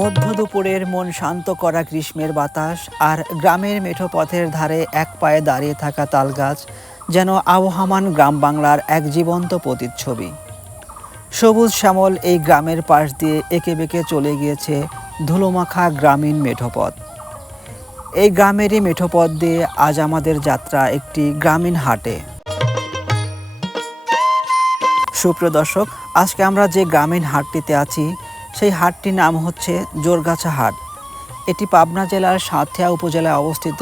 মধ্য দুপুরের মন শান্ত করা গ্রীষ্মের বাতাস আর গ্রামের মেঠো পথের ধারে এক পায়ে দাঁড়িয়ে থাকা তালগাছ যেন আবহমান গ্রাম বাংলার এক জীবন্ত প্রতিচ্ছবি। সবুজ শ্যামল এই গ্রামের পাশ দিয়ে এঁকে বেঁকে চলে গিয়েছে ধুলোমাখা গ্রামীণ মেঠোপথ। এই গ্রামেরই মেঠোপথ দিয়ে আজ আমাদের যাত্রা একটি গ্রামীণ হাটে। সুপ্রিয় দর্শক, আজকে আমরা যে গ্রামীণ হাটটিতে আছি সেই হাটটির নাম হচ্ছে জোরগাছা হাট। এটি পাবনা জেলার সাঁথিয়া উপজেলায় অবস্থিত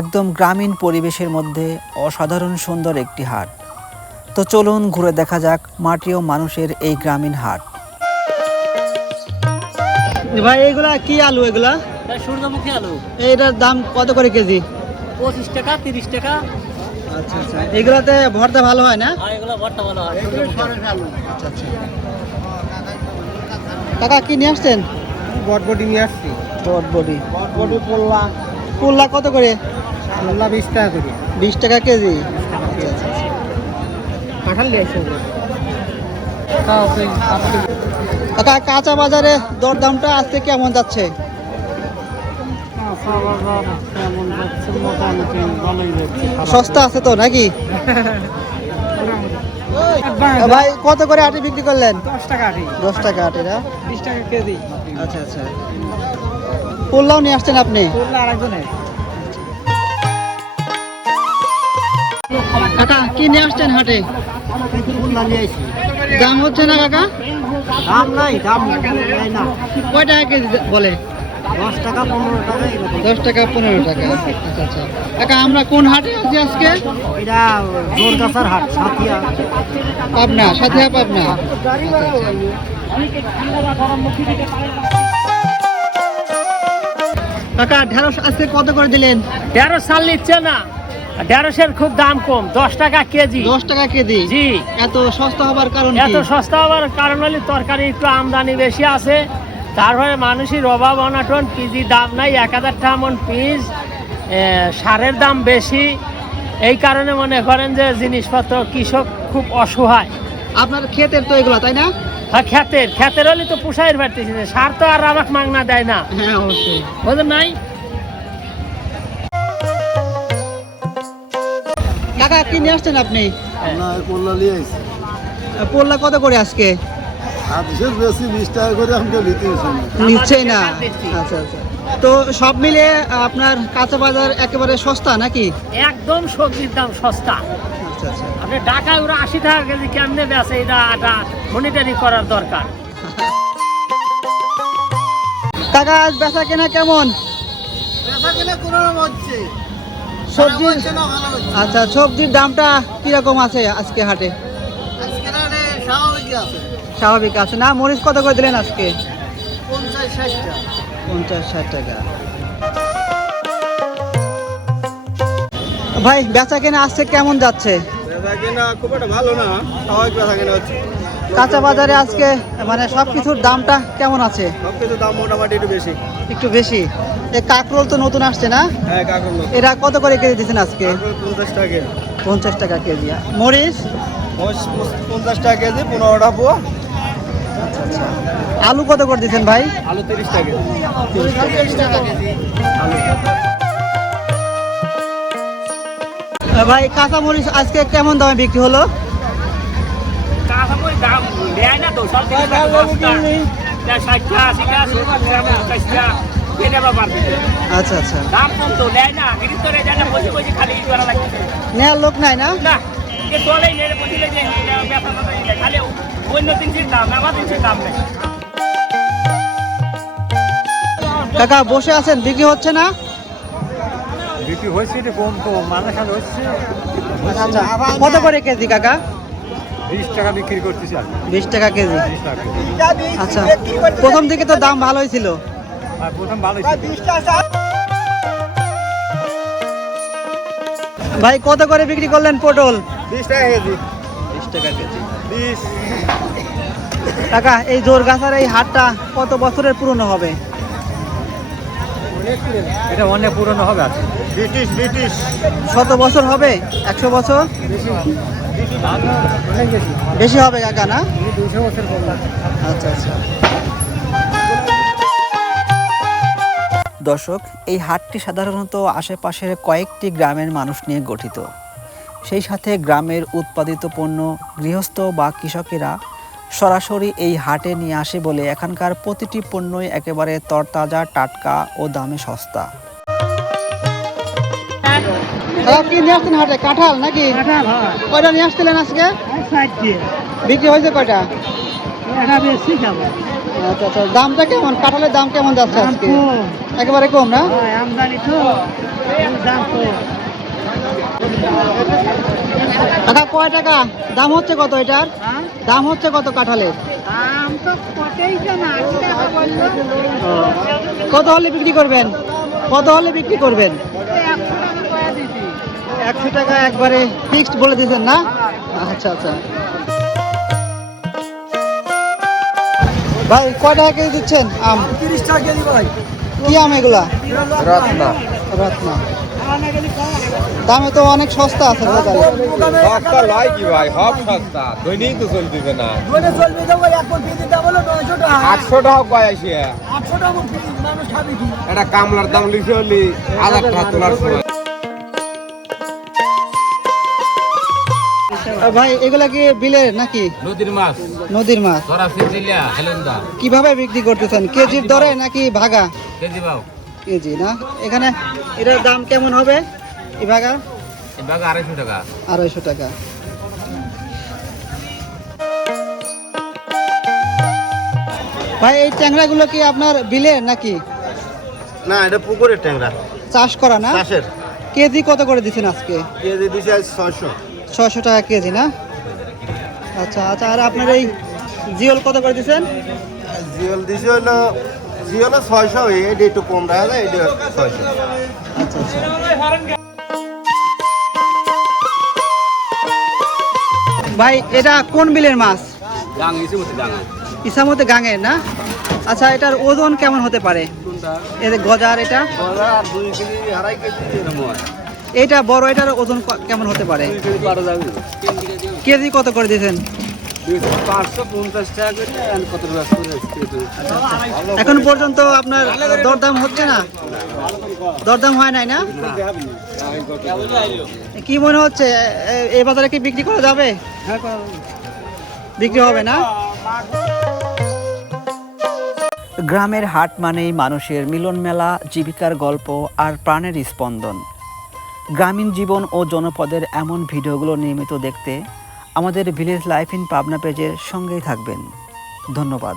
একদম গ্রামীণ পরিবেশের মধ্যে অসাধারণ সুন্দর একটি হাট। তো চলুন ঘুরে দেখা যাক মাটি ও মানুষের এই গ্রামীণ হাট। ভাই এগুলা কি আলু? এগুলা সূর্যমুখী আলু। এটার দাম কত করে কেজি? 25 টাকা 30 টাকা। আচ্ছা আচ্ছা, এগুলাতে ভর্তা ভালো হয় না? আর এগুলো ভর্তা ভালো হয়। আচ্ছা আচ্ছা। কাকা কি নিয়ে আসছেন? বটবটি নিয়ে আসছি। বটবটি পোল্লা পোল্লা কত করে? 20 টাকা করে। 20 টাকা কেজি। কাঁঠাল নিয়ে আসছি। কাকা কাঁচা বাজারে দর দামটা আজকে কেমন যাচ্ছে? সস্তা আছে তো নাকি? ভাই কত করে আটি বিক্রি করলেন? 10 টাকা আটি। 10 টাকা আটি না? 20 টাকা কেজি। আচ্ছা আচ্ছা। পোল্লাও নিয়ে আসছেন আপনি? পোল্লা আরেকজনের। কাকা কি নিয়ে আসছেন হাটে? পোল্লা নিয়ে আসছি। দাম হচ্ছে না কাকা? দাম নাই, দাম নাই না। কয় টাকা কেজি বলে? 10 টাকা 15 টাকা এরকম। 10 টাকা 15 টাকা। আচ্ছা আচ্ছা। কাকা আমরা কোন হাটে আছি আজকে? এটা জোরগাছার হাট, সাথিয়া। পাবনা, সাথিয়া পাবনা। কাকা ঢেঁড়স আজকে কত করে দিলেন? 13 সাল নিচ্ছে না, 13 খুব দাম কম, 10 টাকা কেজি। 10 টাকা কেজি? জি। এত সস্তা হবার কারণ এত কি? সস্তা হওয়ার কারণ হলে তরকারি একটু আমদানি বেশি আছে, তারপরে মানুষের অভাব অনাটন, পিজি দাম নাই, 1000 টাকা মন পিস, সারের দাম বেশি। এই কারণে মনে করেন যে জিনিসপত্র কৃষক খুব অসহায়। আপনার ক্ষেতের তো এগুলো তাই না? হ্যাঁ, ক্ষেতের হলে তো পুষাইয়ের বাড়তেছে, সার তো আর আমাকে মাগনা দেয় না। হ্যাঁ অবশ্যই। বুঝলেন নাই? কাকা কি নিয়ে আসছেন আপনি? পোল্লা নিয়ে আসছি। পোল্লা কত করে আজকে? আর বিশেষ বেশি 20 টাকা করে আমাকে নিতে নিচ্ছেই না? আমরা দিচ্ছি। আচ্ছা আচ্ছা। তো সব মিলে আপনার কাঁচা বাজার একেবারে সস্তা নাকি? একদম সবজির দাম সস্তা। আচ্ছা আচ্ছা। আপনি ঢাকায় ওরা 80 টাকা কেজি কেমনে বেচে, এটা মনিটরিং করার দরকার। কাকা আজ বেচা কেনা কেমন? সবজি? আচ্ছা, সবজির দামটা কিরকম আছে আজকে হাটে? স্বাভাবিক আছে না? মরিচ কত করে দিলেন আজকে? 50-60 টাকা। ভাই বেচা কেনা আজকে কেমন যাচ্ছে? খুব একটা ভালো না, স্বাভাবিক বেচা কেনা হচ্ছে। কাঁচা বাজারে আজকে মানে সবকিছুর দামটা কেমন আছে? সবকিছু দাম মোটামুটি একটু বেশি। একটু বেশি। এই কাঁকরোল তো নতুন আসছে না? হ্যাঁ, কাকুর লোক। এরা কত করে কেজি দিচ্ছেন আজকে? 50 টাকা কেজি। 50 টাকা কেজি। মরিচ? 50 টাকা কেজি, 15টা পোয়া। আচ্ছা আচ্ছা। আলু কত করে দিচ্ছেন ভাই? আলু 30 টাকা কেজি। ভাই কাঁচা মরিচ আজকে কেমন দামে বিক্রি হলো? কাঁচামরিচ দাম দেয় না তো, সব জিনিস দাম 10 টাকা, 60 টাকা, 80 টাকা, 50 টাকা, এটা ব্যাপার। আচ্ছা আচ্ছা। দাম কম তো দেয় না, গিরিশ করে দেয় না, বসে বসে খালি ই করা লাগছে। নেওয়ার লোক নাই না? না, এ চলেই নেড়ে বসিলে যে ব্যবসা কথা নেই, খালি অন্য জিনিসের দাম, আমার জিনিসের দাম নেই। কাকা বসে আছেন, বিক্রি হচ্ছে না? বিক্রি হয়েছে এটা কম কম, মানুষ হচ্ছে। আচ্ছা, কত করে কেজি কাকা? 20 টাকা বিক্রি করতেছি আর 20 টাকা কেজি। 20 টাকা কেজি। আচ্ছা, প্রথম দিকে তো দাম ভালোই ছিল। আর প্রথম ভালোই ছিল। ভাই কত করে বিক্রি করলেন পটল? 20 টাকা কেজি। 20 টাকা কেজি। 20। কাকা এই জোরগাছার এই হাটটা কত বছরের পুরনো হবে? এটা অনেক পুরনো হবে আর ব্রিটিশ 100 বছর হবে? 100 বছর? বেশি হবে কাকা না? 200 বছর কম। আচ্ছা আচ্ছা। দর্শক, এই হাটটি সাধারণত আশেপাশের কয়েকটি গ্রামের মানুষ নিয়ে গঠিত। সেই সাথে গ্রামের উৎপাদিত পণ্য গৃহস্থ বা কৃষকেরা সরাসরি এই হাটে নিয়ে আসে বলে এখানকার প্রতিটি পণ্যই একেবারে তরতাজা, টাটকা ও দামে সস্তা। কি নিয়ে আসছেন হাটে? কাঁঠাল নাকি? কয়টা নিয়ে আসছিলেন আজকে? বিক্রি হয়েছে কয়টা? আচ্ছা আচ্ছা, দামটা কেমন? কাঁঠালের দাম কেমন যাচ্ছে আজকে? একেবারে কম না? কাকা কয় টাকা দাম হচ্ছে? কত এটার দাম হচ্ছে? কত কাঁঠালের? কত হলে বিক্রি করবেন? কত হলে বিক্রি করবেন? 100 টাকা একবারে ফিক্সড বলে দিয়েছেন না? আচ্ছা আচ্ছা। ভাই কয় টাকা কেজি দিচ্ছেন আম? 30 টাকা কেজি ভাই। কি আম এগুলা? রত্না। রত্না। দামে তো অনেক সস্তা আছে বাজারে। সস্তা লয় কি ভাই, সব সস্তা। দৈনিক তো চলতেছে না। দৈনিক চলবে তো ভাই, এক কেজি দাম হলো 900 টাকা। 800 টাকা কয় আসে? 800 টাকা কেজি, মানুষ খাবে কি? এটা কামলার দাম লিখে হলি 1000 টাকা তোলার সময়। ভাই এগুলা কি বিলের নাকি? নদীর মাছ, নদীর মাছ। ধরা ফিজিলিয়া হেলেন্দা, কিভাবে বিক্রি করতেছেন? কেজির দরে নাকি ভাগা? কেজি বাউ, কেজি না? এখানে এটার দাম কেমন হবে এই ভাগা? এই বাঘ 250 টাকা। 250 টাকা। ভাই এই ট্যাংরাগুলো কি আপনার বিলের নাকি? না, এটা পুকুরের ট্যাংরা, চাষ করা না? চাষের। কেজি কত করে দিচ্ছেন আজকে? কেজি দিছে আজ 600। 600 টাকা কেজি না? আচ্ছা আচ্ছা। আর আপনার এই জিওল কত করে দিচ্ছেন? জিওল দিছে হলো, জিওল 600, এটা একটু কম রাখা যায়, এটা 600। আচ্ছা আচ্ছা। ভাই এটা কোন বিলের মাছ? গাং এসে মতো গাং। ইসামতে গাঙের না? আচ্ছা, এটার ওজন কেমন হতে পারে? এর গজার এটা? 2 কেজি 2.5 কেজি এরকম হয়। এইটা বড়, এটার ওজন কেমন হতে পারে? 2 কেজি 12 যাবে। কেজি কত করে দিয়েছেন? 550 টাকা করে আর কত টাকা করে এখন পর্যন্ত আপনার দরদাম হচ্ছে না? দরদাম হয় নাই না? কি মনে হচ্ছে এই বাজারে কি বিক্রি করা যাবে? বিক্রি হবে না? গ্রামের হাট মানেই মানুষের মিলন মেলা, জীবিকার গল্প আর প্রাণের স্পন্দন। গ্রামীণ জীবন ও জনপদের এমন ভিডিওগুলো নিয়মিত দেখতে আমাদের ভিলেজ লাইফ ইন পাবনা পেজের সঙ্গেই থাকবেন। ধন্যবাদ।